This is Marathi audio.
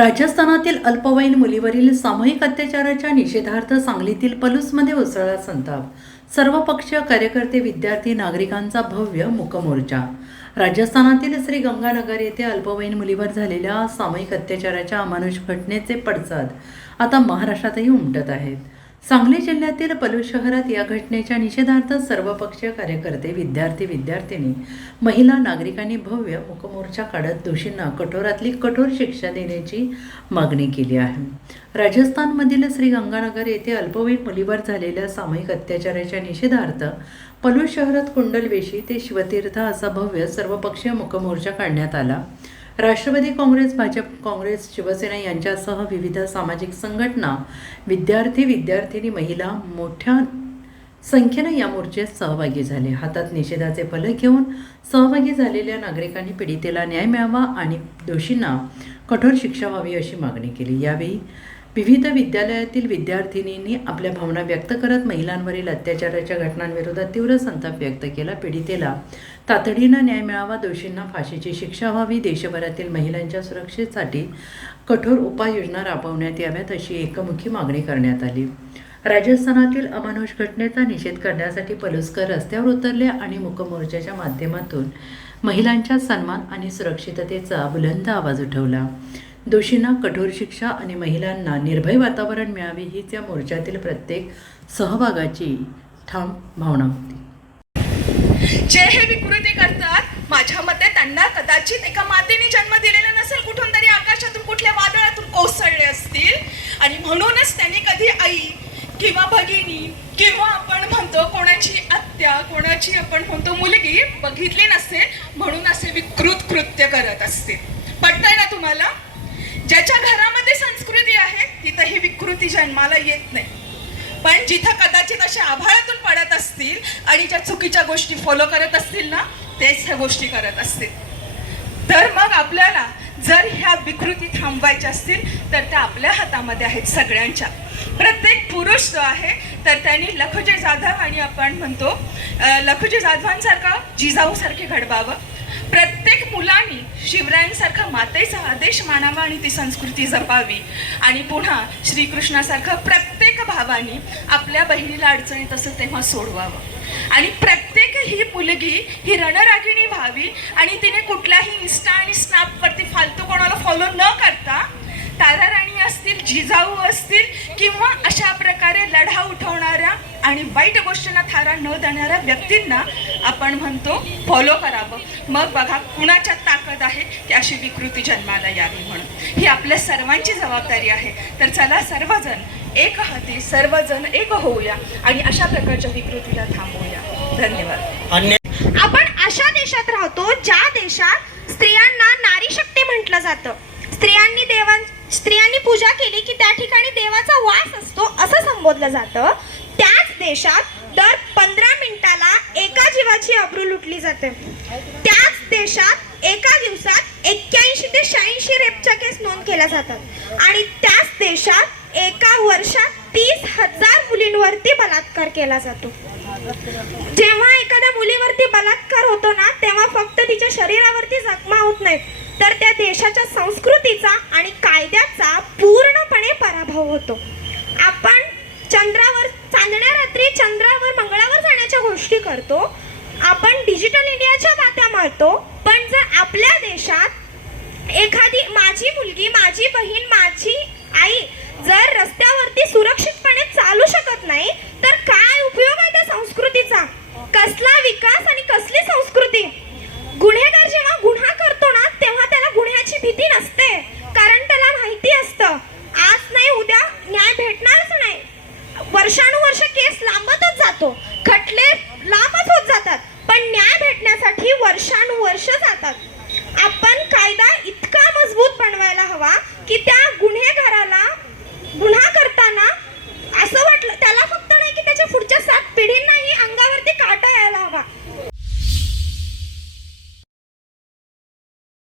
राजस्थानातील अल्पवयीन मुलीवरील सामूहिक अत्याचाराच्या निषेधार्थ सांगलीतील पलूसमध्ये उसळला संताप. सर्वपक्षीय कार्यकर्ते, विद्यार्थी, नागरिकांचा भव्य मूकमोर्चा. राजस्थानातील श्री गंगानगर येथे अल्पवयीन मुलीवर झालेल्या सामूहिक अत्याचाराच्या अमानुष घटनेचे पडसाद आता महाराष्ट्रातही उमटत आहेत. सांगली जिल्ह्यातील पलूस शहरात या घटनेच्या निषेधार्थ सर्वपक्षीय कार्यकर्ते, विद्यार्थी, विद्यार्थिनी, महिला, नागरिकांनी भव्य मूकमोर्चा काढत दोषींना कठोरातली कठोर शिक्षा देण्याची मागणी केली आहे. राजस्थानमधील श्री गंगानगर येथे अल्पवयीन मुलीवर झालेल्या सामूहिक अत्याचाराच्या निषेधार्थ पलूस शहरात कुंडलवेशी ते शिवतीर्थ असा भव्य सर्वपक्षीय मूकमोर्चा काढण्यात आला. राष्ट्रवादी काँग्रेस, भाजप, काँग्रेस, शिवसेना यांच्यासह विविध सामाजिक संघटना, विद्यार्थी, विद्यार्थिनी, महिला मोठ्या संख्येने या मोर्चात सहभागी झाले. हातात निषेधाचे फलक घेऊन सहभागी झालेल्या नागरिकांनी पीडितेला न्याय मिळावा आणि दोषींना कठोर शिक्षा व्हावी अशी मागणी केली. यावेळी विविध विद्यालयातील विद्यार्थिनींनी आपल्या भावना व्यक्त करत महिलांवरील अत्याचाराच्या घटनांविरोधात तीव्र संताप व्यक्त केला. पीडितेला तातडीनं न्याय मिळावा, दोषींना फाशीची शिक्षा व्हावी, देशभरातील महिलांच्या सुरक्षेसाठी कठोर उपाययोजना राबवण्यात याव्यात अशी एकमुखी मागणी करण्यात आली. राजस्थानातील अमानुष घटनेचा निषेध करण्यासाठी पलूसकर रस्त्यावर उतरले आणि मूकमोर्चाच्या माध्यमातून महिलांच्या सन्मान आणि सुरक्षिततेचा बुलंद आवाज उठवला. दोषींना कठोर शिक्षा आणि महिलांना निर्भय वातावरण मिळावे हीच या मोर्चातील प्रत्येक सहभागाची ठाम भावना होती. जे हे विकृती करतात, माझ्या मते त्यांना कदाचित एका मातेने जन्म दिलेला नसेल, कुठून तरी आकाशातून कुठल्या वादळातून कोसळले असतील आणि म्हणूनच त्यांनी कधी आई किंवा भगिनी किंवा आपण म्हणतो कोणाची आत्या, कोणाची आपण म्हणतो मुलगी बघितली नसेल, म्हणून असे विकृत कृत्य करत असतील. पटतंय ना तुम्हाला? ज्याच्या घरामध्ये संस्कृती आहे तिथं ही विकृती जन्माला येत नाही, पण जिथं कदाचित अशा आभाळातून पडत असतील आणि ज्या चुकीच्या गोष्टी फॉलो करत असतील ना, तेच ह्या गोष्टी करत असतील. तर मग आपल्याला जर ह्या विकृती थांबवायच्या असतील तर त्या आपल्या हातामध्ये आहेत सगळ्यांच्या. प्रत्येक पुरुष जो आहे तर त्यांनी लखुजी जाधव आणि आपण म्हणतो लखुजी जाधवांसारखा जिजाऊसारखे घडवावं. प्रत्येक मुलांनी शिवरायांसारखा मातेचा आदेश मानावा आणि ती संस्कृती जपावी. आणि पुन्हा श्रीकृष्णासारखं प्रत्येक भावानी आपल्या बहिणीला अडचणीत असेल तेव्हा सोडवावं. आणि प्रत्येक ही मुलगी ही रणरागिणी व्हावी आणि तिने कुठल्याही इन्स्टा आणि स्नॅपवरती फालतू कोणाला फॉलो न करता ताराराणी असतील, जिजाऊ असतील किंवा अशा प्रकारे लढा उठवणाऱ्या आणि वाईट गोष्टींना थारा न देणाऱ्या व्यक्तींना आपण म्हणतो फॉलो करावं. मग बघा कुणाच्या ताकद आहे की अशी विकृती जन्माला यावी म्हणून. ही आपल्या सर्वांची जबाबदारी आहे. तर चला सर्वजण एक हाती, सर्वजण एक होऊया आणि अशा प्रकारच्या विकृतीला थांबवूया. धन्यवाद. आपण अशा देशात राहतो ज्या देशात स्त्रियांना नारी शक्ती म्हटलं जातं. स्त्रियांनी पूजा केली की त्या ठिकाणी देवाचा वास असतो असं संबोधलं जातं. त्याच देशात दर 15 मिनिटाला एका जीवाची अब्रू लुटली जाते. त्याच देशात एका दिवसात 81 ते 86 रेपच्या केस नोंद केल्या जातात आणि त्याच देशात एका वर्षात 30,000 मुलींवरती बलात्कार केला जातो. जेव्हा एखाद्या मुलीवरती बलात्कार होतो ना, तेव्हा फक्त तिच्या शरीरावरती जखमा होत नाहीत, तर त्या देशाच्या संस्कृतीचा आणि कायद्याचा पूर्णपणे पराभव होतो. आपण चांदण्या रात्री चंद्रावर, मंगळावर जाण्याच्या गोष्टी करतो, आपण डिजिटल इंडियाच्या बात्या मारतो, पण जर आपल्या देशात एखादी माझी मुलगी, माझी बहीण, माझी आई जर रस्त्यावरती सुरक्षितपणे चालू शकत नाही तर काय उपयोग आहे त्या संस्कृतीचा? कसला विकास आणि कसली संस्कृती? गुन्हेगार जेव्हा गुन्हा करतो ना, तेव्हा त्याला गुन्ह्याची भीती नसते, कारण त्याला माहिती असतं आज नाही उद्या न्याय भेटणारच नाही. वर्षानुवर्ष केस लांबतच जातो, खटले लांबच होत जातात, पण न्याय भेटण्यासाठी वर्षानुवर्ष जातात. आपण कायदा इतका मजबूत बनवायला हवा की त्या गुन्हेगाराला गुन्हा करताना